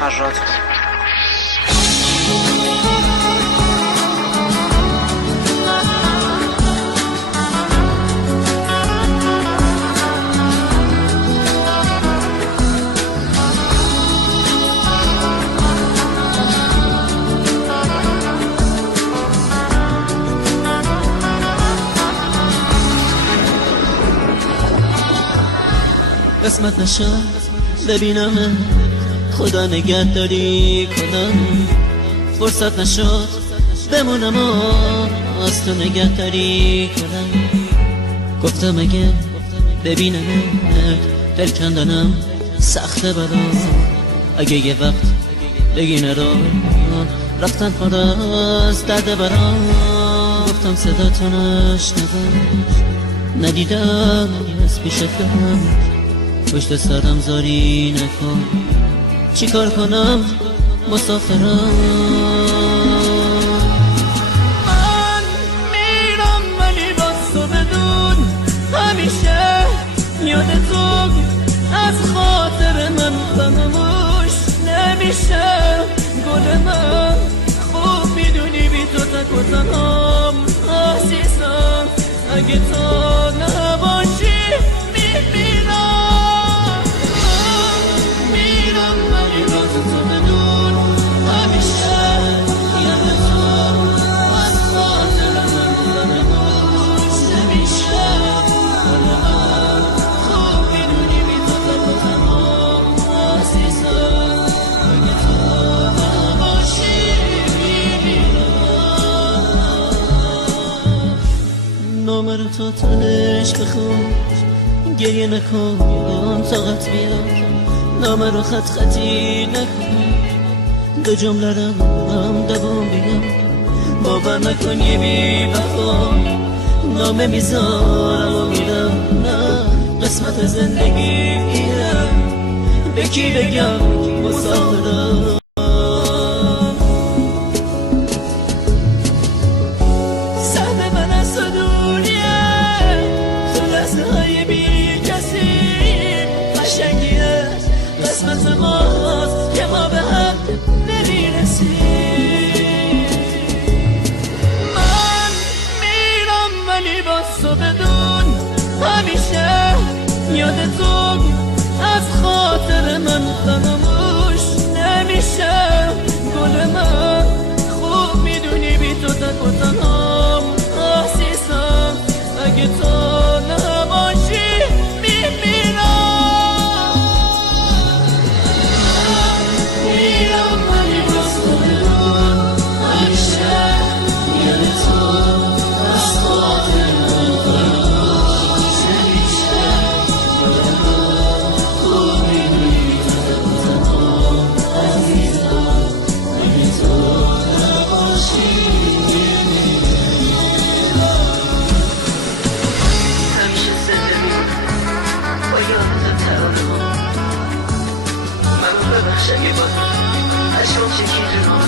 خراط. قسمت نشد ببینم خدا نگهداری کنم، فرصت نشد بمونم و از تو نگهداری کنم. گفتم اگه ببینم دل کندنم سخته برام، اگه یه وقت بگی نرو رفتن پر از درد برام. گفتم صدا تو نشنوم، ندیدم از پیشت برم، پشت سرم زاری نکن، چی کار کنم مسافرم. من میرم ولی باز تو بدون، همیشه یاد تو از خاطر من فراموش نمیشه. گل من خوب میدونی بی تو تک و تنهام عزیزم، اگه تو نباشی میمیرم. نامه رو تا تنش بخون، گریه نکن طاقت بیار، نامه رو خط خطی نکن، دو جمله رو هم دوام بیار. باور نکن یه بی وفا نامه میذارم و میرم، نه قسمت زندگی میرم، به کی بگم مسافرم. قسمت ماست که ما به هم نمیرسیم. من میرم ولی باز تو بدون، همیشه یاد تو از خاطر من فراموش نمیشه. گل من خوب میدونی بی تو تک و تنهام عزیزم، اگه تو نباشی میمیرم. شگه با اشکام چکیدونم